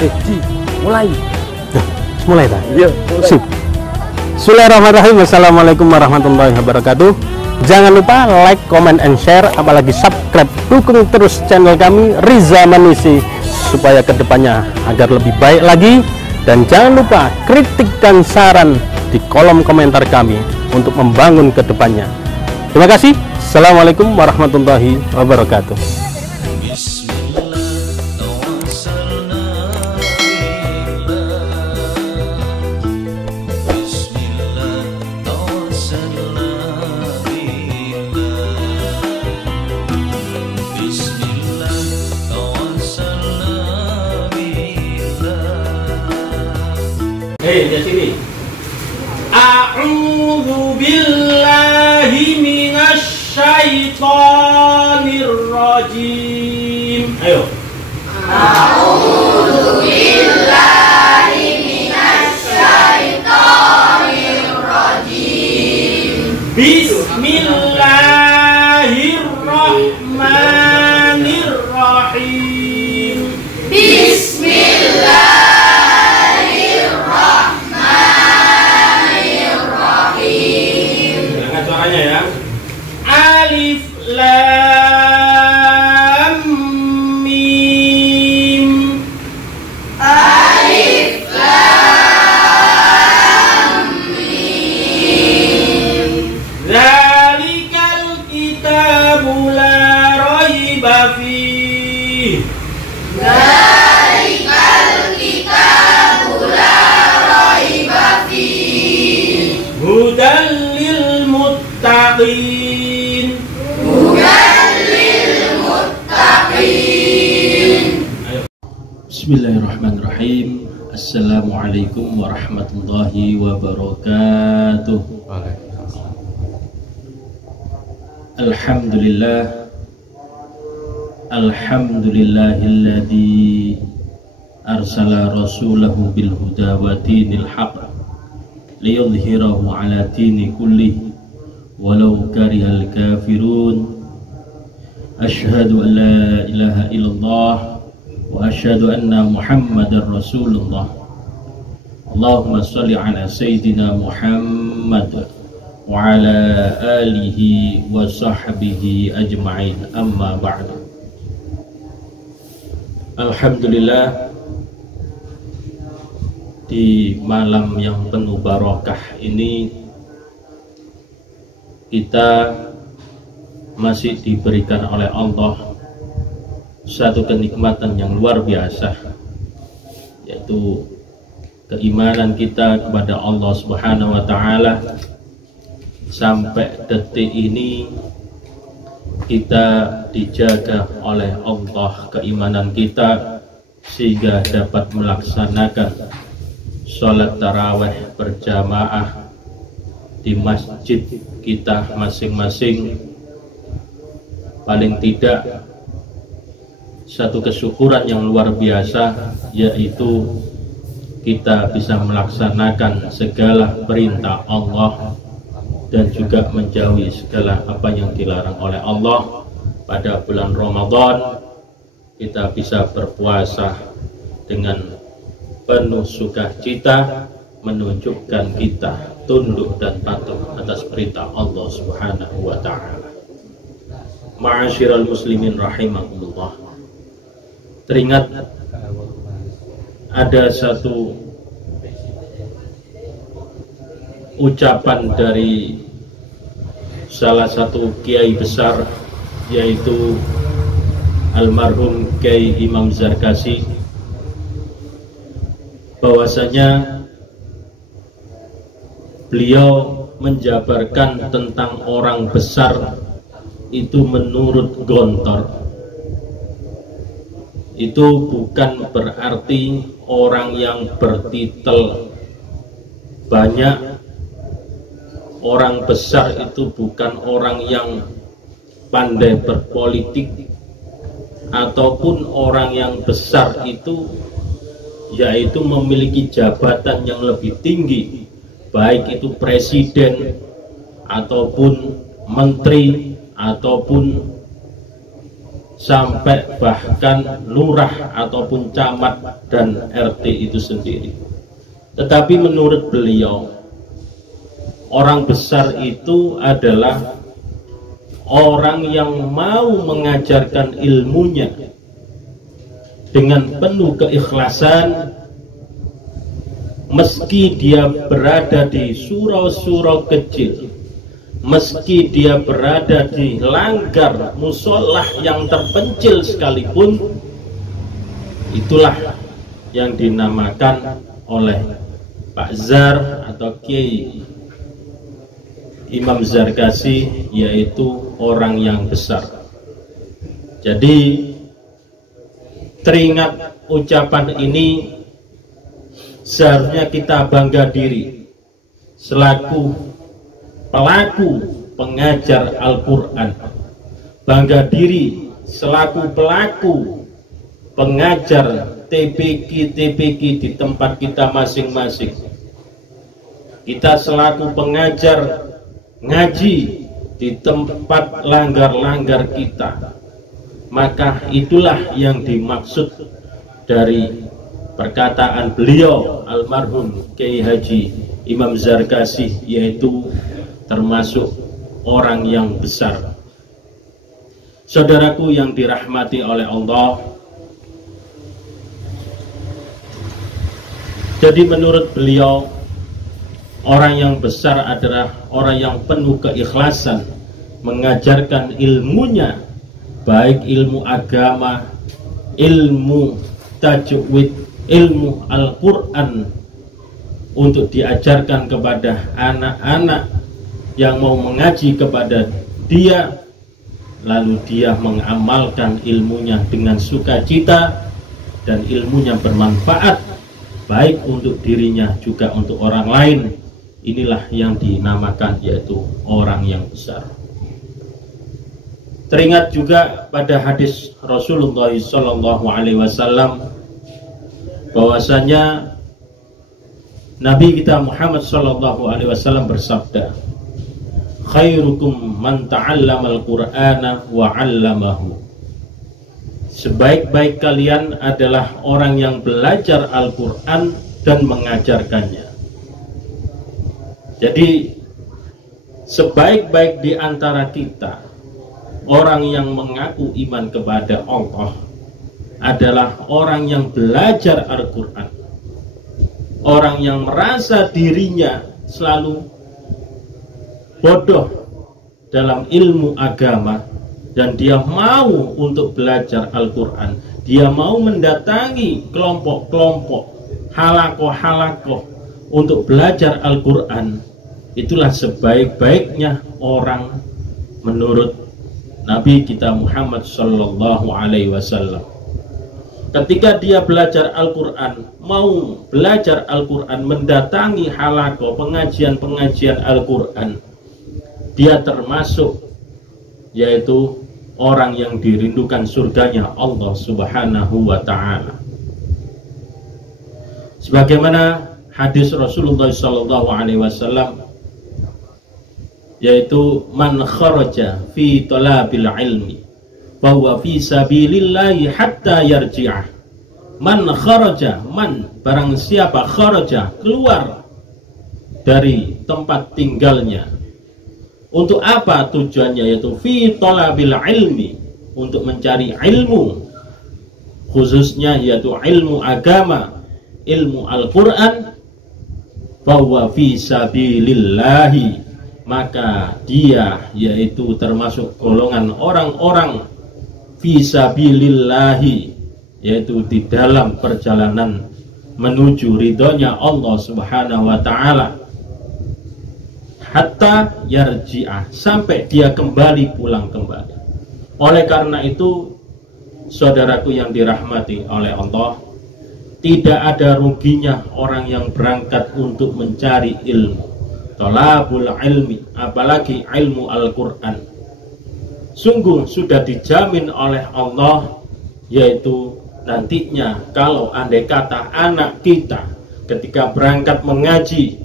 Ji, mulai. Mulai tak? Iya, Sip. Bismillahirrahmanirrahim. Assalamualaikum warahmatullahi wabarakatuh. Jangan lupa like, comment, and share, apalagi subscribe. Dukung terus channel kami Riza Manusi supaya kedepannya agar lebih baik lagi. Dan jangan lupa kritik dan saran di kolom komentar kami untuk membangun kedepannya. Terima kasih. Assalamualaikum warahmatullahi wabarakatuh. Di sini. A'udzu billahi minasy syaithanir rajim. Ayo. A'udzu billahi minasy syaithanir rajim. Bismillahirrahmanirrahim. Ya. Alif lam mim. Alif lam mim. Zalikal kitabu la raiba fihi. Zalikal kitabu la raiba fihi. Hudan lil muttaqin. Hudan lil muttaqin. Bismillahirrahmanirrahim. Assalamualaikum warahmatullahi wabarakatuh. Alhamdulillah. Alhamdulillahilladzi arsala rasulahu bil huda wa dinil haqq liyudhhirahu ala dini kullih walau karihal kafirun. Asyhadu an la ilaha illallah wa asyhadu anna muhammadar rasulullah. Allahumma shalli ala sayyidina Muhammad wa ala alihi wa sahbihi ajma'in, amma ba'du. Alhamdulillah, di malam yang penuh barokah ini kita masih diberikan oleh Allah satu kenikmatan yang luar biasa, yaitu keimanan kita kepada Allah Subhanahu wa Ta'ala. Sampai detik ini kita dijaga oleh Allah keimanan kita sehingga dapat melaksanakan sholat tarawih berjamaah di masjid kita masing-masing. Paling tidak satu kesyukuran yang luar biasa, yaitu kita bisa melaksanakan segala perintah Allah dan juga menjauhi segala apa yang dilarang oleh Allah. Pada bulan Ramadan kita bisa berpuasa dengan penuh sukacita, menunjukkan kita tunduk dan patuh atas perintah Allah Subhanahu wa Ta'ala. Ma'asyiral muslimin rahimakumullah. Teringat ada satu ucapan dari salah satu kiai besar, yaitu almarhum Kiai Imam Zarkasi, bahwasanya beliau menjabarkan tentang orang besar itu menurut Gontor itu bukan berarti orang yang bertitel banyak. Orang besar itu bukan orang yang pandai berpolitik, ataupun orang yang besar itu yaitu memiliki jabatan yang lebih tinggi, baik itu presiden ataupun menteri ataupun sampai bahkan lurah ataupun camat dan RT itu sendiri. Tetapi menurut beliau, orang besar itu adalah orang yang mau mengajarkan ilmunya dengan penuh keikhlasan, meski dia berada di surau-surau kecil, meski dia berada di langgar musolah yang terpencil sekalipun. Itulah yang dinamakan oleh Pak Zar atau Kiai Imam Zarkasi, yaitu orang yang besar. Jadi teringat ucapan ini, seharusnya kita bangga diri selaku pelaku pengajar Al-Quran, bangga diri selaku pelaku pengajar TPQ di tempat kita masing-masing. Kita selaku pengajar ngaji di tempat langgar-langgar kita, maka itulah yang dimaksud dari perkataan beliau almarhum Kiai Haji Imam Zarkasi, yaitu termasuk orang yang besar. Saudaraku yang dirahmati oleh Allah, jadi menurut beliau, orang yang besar adalah orang yang penuh keikhlasan mengajarkan ilmunya, baik ilmu agama, ilmu tajwid, ilmu Al-Quran, untuk diajarkan kepada anak-anak yang mau mengaji kepada dia, lalu dia mengamalkan ilmunya dengan sukacita dan ilmunya bermanfaat baik untuk dirinya juga untuk orang lain. Inilah yang dinamakan yaitu orang yang besar. Teringat juga pada hadis Rasulullah SAW bahwasanya Nabi kita Muhammad SAW bersabda, khairukum man ta'allamal Qur'ana wa 'allamahu. Sebaik-baik kalian adalah orang yang belajar Al-Quran dan mengajarkannya. Jadi sebaik-baik di antara kita, orang yang mengaku iman kepada Allah, adalah orang yang belajar Al-Quran, orang yang merasa dirinya selalu bodoh dalam ilmu agama, dan dia mau untuk belajar Al-Quran. Dia mau mendatangi kelompok-kelompok, halakoh-halakoh untuk belajar Al-Quran. Itulah sebaik-baiknya orang menurut Nabi kita Muhammad SAW. Ketika dia belajar Al-Quran, mau belajar Al-Quran, mendatangi halakoh, pengajian-pengajian Al-Quran, dia termasuk yaitu orang yang dirindukan surganya Allah Subhanahu wa Ta'ala. Sebagaimana hadis Rasulullah SAW, yaitu man kharaja fi talabil ilmi bahwa fi sabilillahi hatta yarji'ah. Man kharaja, man barang siapa, kharaja keluar dari tempat tinggalnya. Untuk apa tujuannya? Yaitu fi talabil ilmi, untuk mencari ilmu, khususnya yaitu ilmu agama, ilmu Al-Quran. Bahwa fi sabilillahi, maka dia yaitu termasuk golongan orang-orang fi sabilillahi, yaitu di dalam perjalanan menuju ridhonya Allah Subhanahu wa Ta'ala, hatta yarji'ah, sampai dia kembali, pulang kembali. Oleh karena itu, saudaraku yang dirahmati oleh Allah, tidak ada ruginya orang yang berangkat untuk mencari ilmu, thalabul ilmi, apalagi ilmu Al-Quran. Sungguh sudah dijamin oleh Allah, yaitu nantinya kalau andai kata anak kita ketika berangkat mengaji,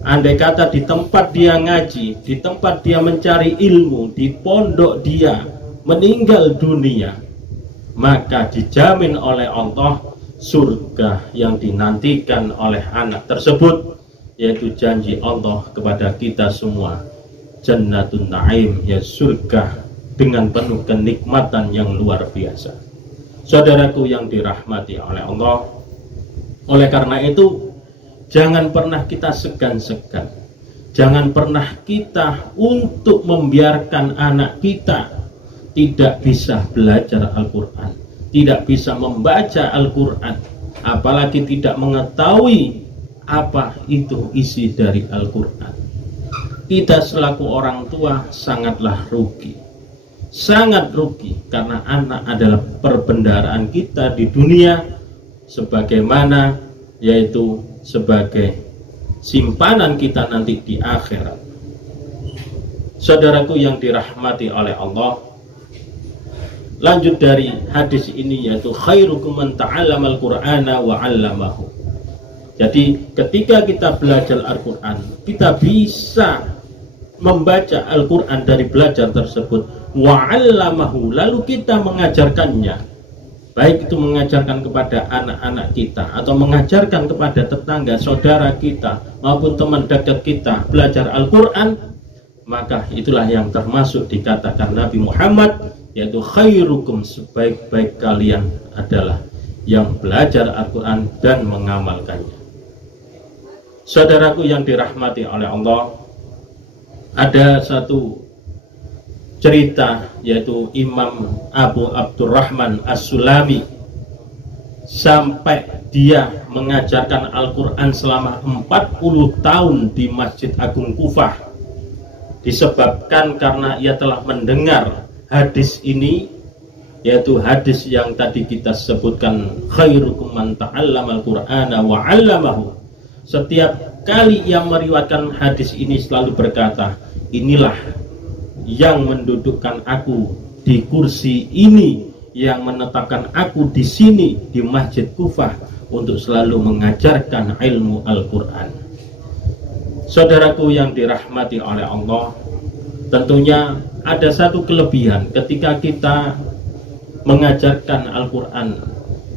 andai kata di tempat dia ngaji, di tempat dia mencari ilmu, di pondok dia meninggal dunia, maka dijamin oleh Allah surga yang dinantikan oleh anak tersebut, yaitu janji Allah kepada kita semua, Jannatun Na'im, ya surga dengan penuh kenikmatan yang luar biasa. Saudaraku yang dirahmati oleh Allah, oleh karena itu jangan pernah kita segan-segan, jangan pernah kita untuk membiarkan anak kita tidak bisa belajar Al-Quran, tidak bisa membaca Al-Quran, apalagi tidak mengetahui apa itu isi dari Al-Quran. Kita selaku orang tua sangatlah rugi, sangat rugi, karena anak adalah perbendaharaan kita di dunia, sebagaimana yaitu sebagai simpanan kita nanti di akhirat. Saudaraku yang dirahmati oleh Allah, lanjut dari hadis ini, yaitu khairukum man ta'allamal Qur'ana wa 'allamahu. Jadi ketika kita belajar Al-Quran, kita bisa membaca Al-Quran dari belajar tersebut, wa 'allamahu, lalu kita mengajarkannya, baik itu mengajarkan kepada anak-anak kita atau mengajarkan kepada tetangga, saudara kita maupun teman dekat kita belajar Al-Quran, maka itulah yang termasuk dikatakan Nabi Muhammad, yaitu khairukum, sebaik-baik kalian adalah yang belajar Al-Quran dan mengamalkannya. Saudaraku yang dirahmati oleh Allah, ada satu cerita, yaitu Imam Abu Abdurrahman As-Sulami, sampai dia mengajarkan Al-Quran selama 40 tahun di Masjid Agung Kufah, disebabkan karena ia telah mendengar hadis ini, yaitu hadis yang tadi kita sebutkan, khairukum man ta'allamal Qur'ana wa 'allamahu. Setiap kali ia meriwayatkan hadis ini selalu berkata, inilah yang mendudukkan aku di kursi ini, yang menetapkan aku di sini di Masjid Kufah untuk selalu mengajarkan ilmu Al-Quran. Saudaraku yang dirahmati oleh Allah, tentunya ada satu kelebihan ketika kita mengajarkan Al-Quran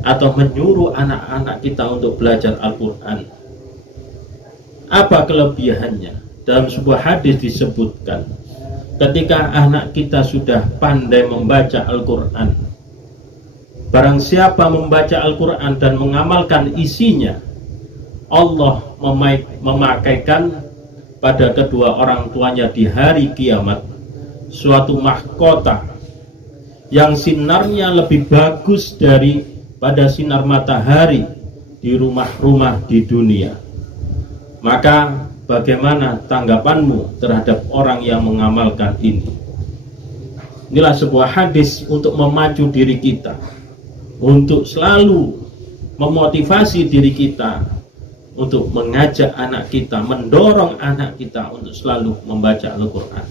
atau menyuruh anak-anak kita untuk belajar Al-Quran. Apa kelebihannya? Dalam sebuah hadis disebutkan, ketika anak kita sudah pandai membaca Al-Quran, barang siapa membaca Al-Quran dan mengamalkan isinya, Allah memakaikan pada kedua orang tuanya di hari kiamat suatu mahkota yang sinarnya lebih bagus daripada sinar matahari di rumah-rumah di dunia. Maka bagaimana tanggapanmu terhadap orang yang mengamalkan ini? Inilah sebuah hadis untuk memacu diri kita, untuk selalu memotivasi diri kita, untuk mengajak anak kita, mendorong anak kita untuk selalu membaca Al-Quran.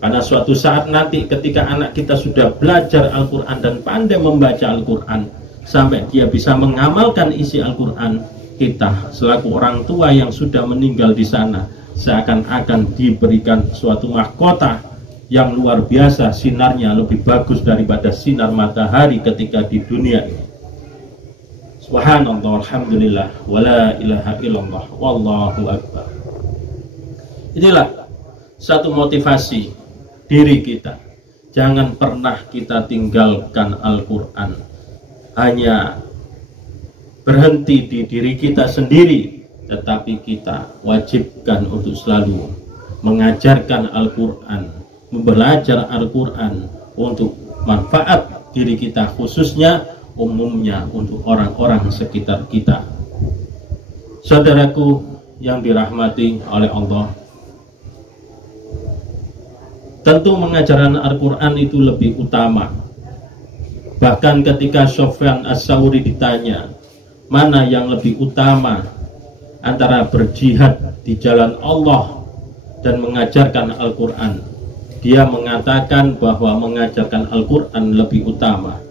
Karena suatu saat nanti ketika anak kita sudah belajar Al-Quran dan pandai membaca Al-Quran, sampai dia bisa mengamalkan isi Al-Quran, kita selaku orang tua yang sudah meninggal di sana seakan-akan diberikan suatu mahkota yang luar biasa, sinarnya lebih bagus daripada sinar matahari ketika di dunia ini. Subhanallah, alhamdulillah, wala ilaha illallah, wallahu akbar. Inilah satu motivasi diri kita. Jangan pernah kita tinggalkan Al-Quran hanya berhenti di diri kita sendiri, tetapi kita wajibkan untuk selalu mengajarkan Al-Quran, belajar Al-Quran untuk manfaat diri kita, khususnya umumnya untuk orang-orang sekitar kita. Saudaraku yang dirahmati oleh Allah, tentu mengajarkan Al-Quran itu lebih utama. Bahkan ketika Sufyan As-Tsauri ditanya mana yang lebih utama antara berjihad di jalan Allah dan mengajarkan Al-Quran, dia mengatakan bahwa mengajarkan Al-Quran lebih utama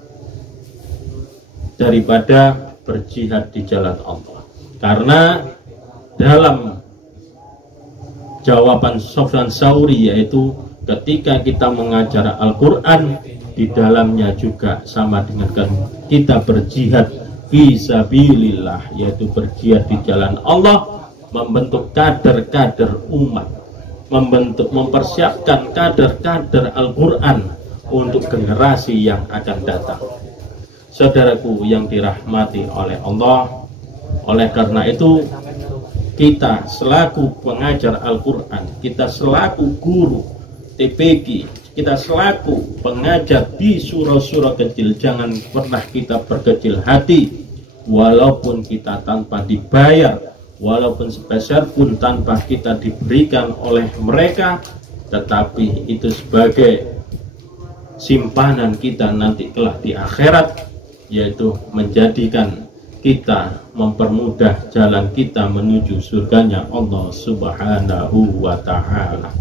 daripada berjihad di jalan Allah. Karena dalam jawaban Sufyan Tsauri, yaitu ketika kita mengajar Al-Quran di dalamnya juga sama dengan kita berjihad fisabilillah, yaitu berjihad di jalan Allah, membentuk kader-kader umat, mempersiapkan kader-kader Al-Quran untuk generasi yang akan datang. Saudaraku yang dirahmati oleh Allah, oleh karena itu kita selaku pengajar Al-Quran, kita selaku guru TPG, kita selaku pengajar di surau-surau kecil, jangan pernah kita berkecil hati, walaupun kita tanpa dibayar, walaupun sepeser pun tanpa kita diberikan oleh mereka, tetapi itu sebagai simpanan kita nanti kelak di akhirat, yaitu menjadikan kita, mempermudah jalan kita menuju surganya Allah Subhanahu wa Ta'ala.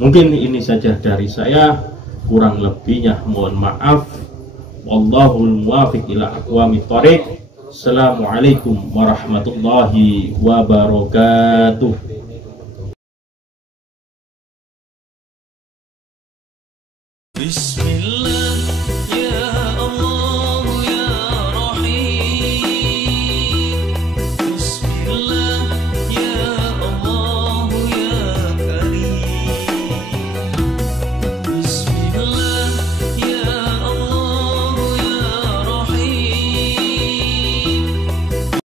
Mungkin ini saja dari saya, kurang lebihnya mohon maaf. Wallahul muwafiq ila aqwamit thoriq. Assalamualaikum warahmatullahi wabarakatuh. Bismillah.